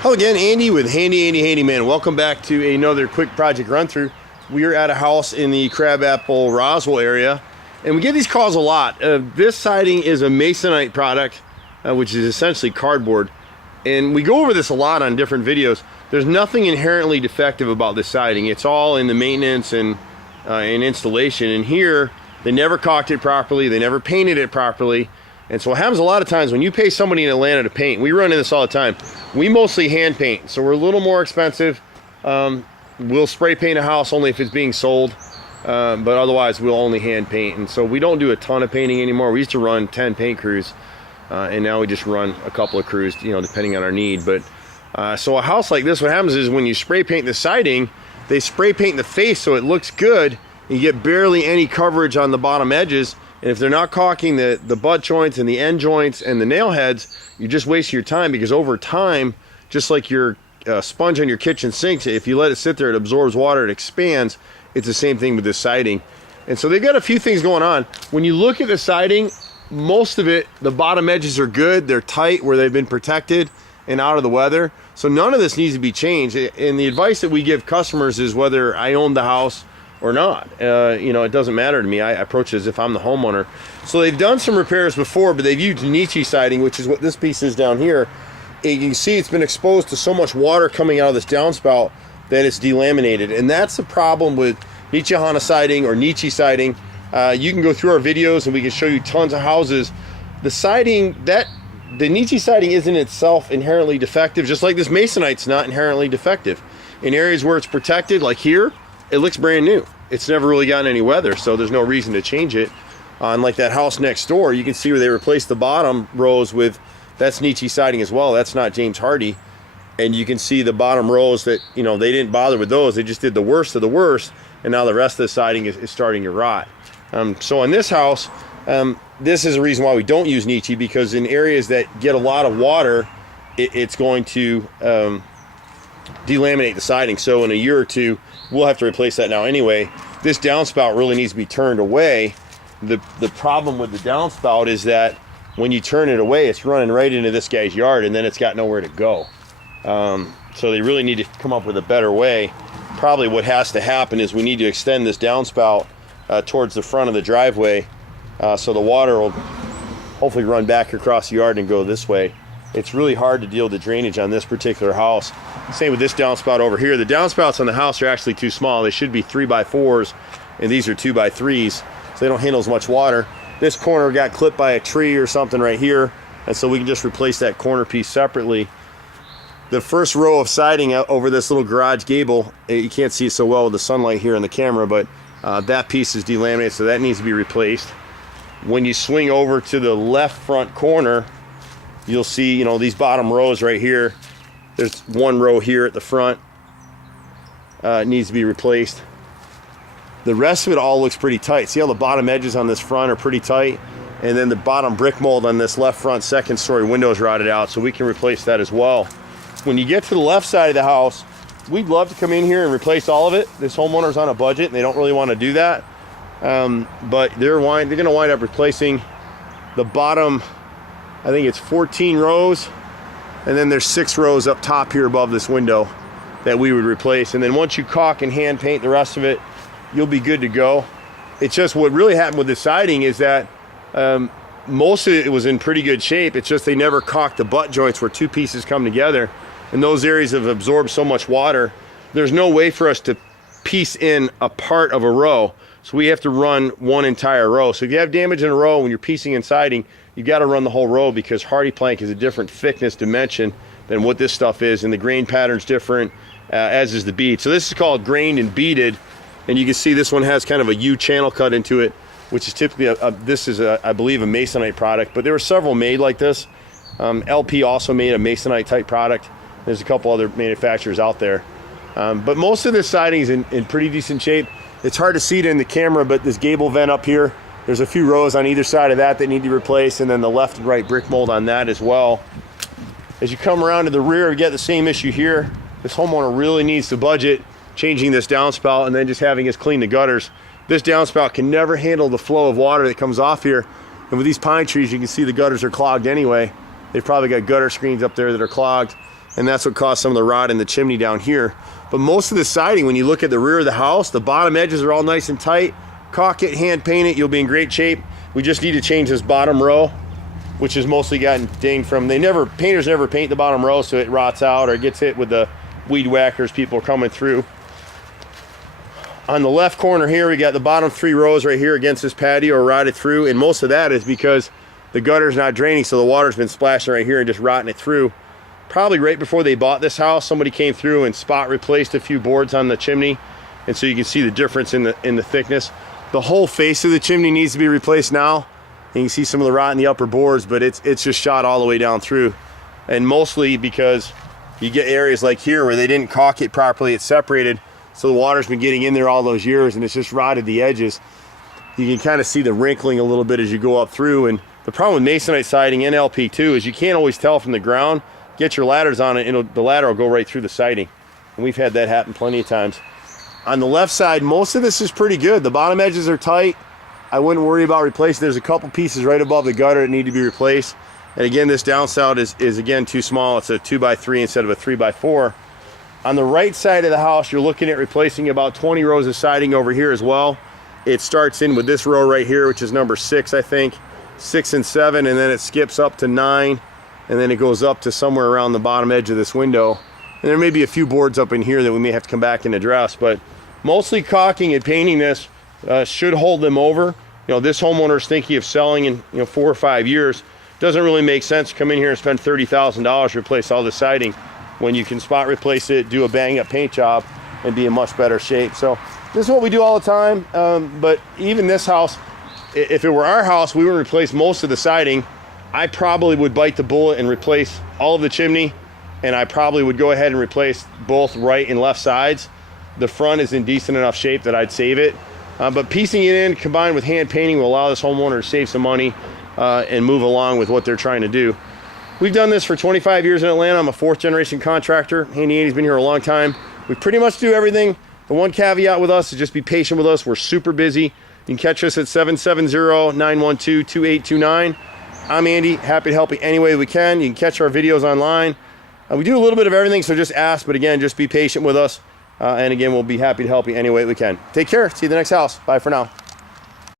Hello again, Andy with HandyANdy Handyman. Welcome back to another quick project run through. We are at a house in the Crabapple, Roswell area, and we get these calls a lot. This siding is a masonite product, which is essentially cardboard, and we go over this a lot on different videos. There's nothing inherently defective about this siding. It's all in the maintenance and installation. And here, they never caulked it properly, they never painted it properly. And so what happens a lot of times when you pay somebody in Atlanta to paint, we run into this all the time. We mostly hand paint, so we're a little more expensive. We'll spray paint a house only if it's being sold, but otherwise we'll only hand paint. And so we don't do a ton of painting anymore. We used to run 10 paint crews, and now we just run a couple of crews, depending on our need. But so a house like this, what happens is when you spray paint the siding, they spray paint the face so it looks good. You get barely any coverage on the bottom edges. And if they're not caulking the butt joints and the end joints and the nail heads, you're just wasting your time, because over time, just like your sponge on your kitchen sinks, if you let it sit there, it absorbs water, it expands. It's the same thing with this siding. And so they've got a few things going on. When you look at the siding, most of it, the bottom edges are good. They're tight where they've been protected and out of the weather. So none of this needs to be changed. And the advice that we give customers is whether I own the house or not, it doesn't matter to me. I approach it as if I'm the homeowner. So they've done some repairs before, but they've used Nietzsche siding, which is what this piece is down here. And you can see it's been exposed to so much water coming out of this downspout that it's delaminated. And that's the problem with Nietzsche siding or Nietzsche siding. You can go through our videos and we can show you tons of houses. The siding, the Nietzsche siding isn't itself inherently defective, just like this masonite's not inherently defective. In areas where it's protected, like here, it looks brand new. It's never really gotten any weather, so there's no reason to change it. Like that house next door, you can see where they replaced the bottom rows with, that's Nietzsche siding as well. That's not James Hardy. And you can see the bottom rows that, they didn't bother with those. They just did the worst of the worst, and now the rest of the siding is starting to rot. So in this house, this is a reason why we don't use Nietzsche, because in areas that get a lot of water, it's going to delaminate the siding. So in a year or two, we'll have to replace that now anyway. This downspout really needs to be turned away. The problem with the downspout is that when you turn it away, it's running right into this guy's yard, and then it's got nowhere to go. So they really need to come up with a better way. Probably what has to happen is we need to extend this downspout towards the front of the driveway, so the water will hopefully run back across the yard and go this way. It's really hard to deal with the drainage on this particular house. Same with this downspout over here. The downspouts on the house are actually too small. They should be 3x4s, and these are 2x3s, so they don't handle as much water. This corner got clipped by a tree or something right here, and so we can just replace that corner piece separately. The first row of siding over this little garage gable, you can't see it so well with the sunlight here in the camera, but that piece is delaminated, so that needs to be replaced. When you swing over to the left front corner, you'll see, these bottom rows right here. There's one row here at the front. It needs to be replaced. The rest of it all looks pretty tight. See how the bottom edges on this front are pretty tight? And then the bottom brick mold on this left front second story window is rotted out, so we can replace that as well. When you get to the left side of the house, we'd love to come in here and replace all of it. This homeowner's on a budget, and they don't really want to do that. But they're going to wind up replacing the bottom, I think it's 14 rows, and then there's 6 rows up top here above this window that we would replace. And then once you caulk and hand paint the rest of it, you'll be good to go. It's just what really happened with the siding is that most of it was in pretty good shape. It's just they never caulked the butt joints where two pieces come together, and those areas have absorbed so much water. There's no way for us to piece in a part of a row, so we have to run one entire row. So if you have damage in a row when you're piecing and siding, you got to run the whole row, because hardy plank is a different thickness dimension than what this stuff is, and the grain pattern's different, as is the bead. So this is called grained and beaded, and you can see this one has kind of a U channel cut into it, which is typically this is I believe a masonite product, but there were several made like this. LP also made a masonite type product. There's a couple other manufacturers out there, but most of this siding is in pretty decent shape. It's hard to see it in the camera, but this gable vent up here, there's a few rows on either side of that need to be replaced, and then the left and right brick mold on that as well. As you come around to the rear, you get the same issue here. This homeowner really needs to budget changing this downspout and then just having us clean the gutters. This downspout can never handle the flow of water that comes off here. And with these pine trees, you can see the gutters are clogged anyway. They've probably got gutter screens up there that are clogged. and that's what caused some of the rot in the chimney down here. But most of the siding, when you look at the rear of the house, the bottom edges are all nice and tight. Caulk it, hand paint it, you'll be in great shape. We just need to change this bottom row, which has mostly gotten dinged from, painters never paint the bottom row, so it rots out or it gets hit with the weed whackers people are coming through. On the left corner here, we got the bottom 3 rows right here against this patio are rotted through, and most of that is because the gutter's not draining, so the water's been splashing right here and just rotting it through. Probably right before they bought this house, somebody came through and spot replaced a few boards on the chimney, and so you can see the difference in the thickness. The whole face of the chimney needs to be replaced now. And you can see some of the rot in the upper boards, but it's just shot all the way down through. And mostly because you get areas like here where they didn't caulk it properly, it's separated, so the water's been getting in there all those years and it's just rotted the edges. You can kind of see the wrinkling a little bit as you go up through. And the problem with masonite siding and LP2 is you can't always tell from the ground. Get your ladders on it and the ladder will go right through the siding. And we've had that happen plenty of times. On the left side, most of this is pretty good. The bottom edges are tight. I wouldn't worry about replacing. There's a couple pieces right above the gutter that need to be replaced. And again, this downspout is again too small. It's a 2x3 instead of a 3x4. On the right side of the house, you're looking at replacing about 20 rows of siding over here as well. It starts in with this row right here, which is number 6, I think. 6 and 7, and then it skips up to 9, and then it goes up to somewhere around the bottom edge of this window. And there may be a few boards up in here that we may have to come back and address, but mostly caulking and painting this should hold them over. You know, this homeowner is thinking of selling in 4 or 5 years. Doesn't really make sense to come in here and spend $30,000 to replace all the siding when you can spot replace it, do a bang up paint job, and be in much better shape. So this is what we do all the time. But even this house, if it were our house, we would replace most of the siding. I probably would bite the bullet and replace all of the chimney, and I probably would go ahead and replace both right and left sides. The front is in decent enough shape that I'd save it. But piecing it in combined with hand painting will allow this homeowner to save some money and move along with what they're trying to do. We've done this for 25 years in Atlanta. I'm a 4th generation contractor. HandyANDY's been here a long time. We pretty much do everything. The one caveat with us is just be patient with us. We're super busy. You can catch us at 770-912-2829. I'm Andy, happy to help you any way we can. You can catch our videos online. We do a little bit of everything, so just ask, but again, just be patient with us. And again, we'll be happy to help you any way we can. Take care. See you at the next house. Bye for now.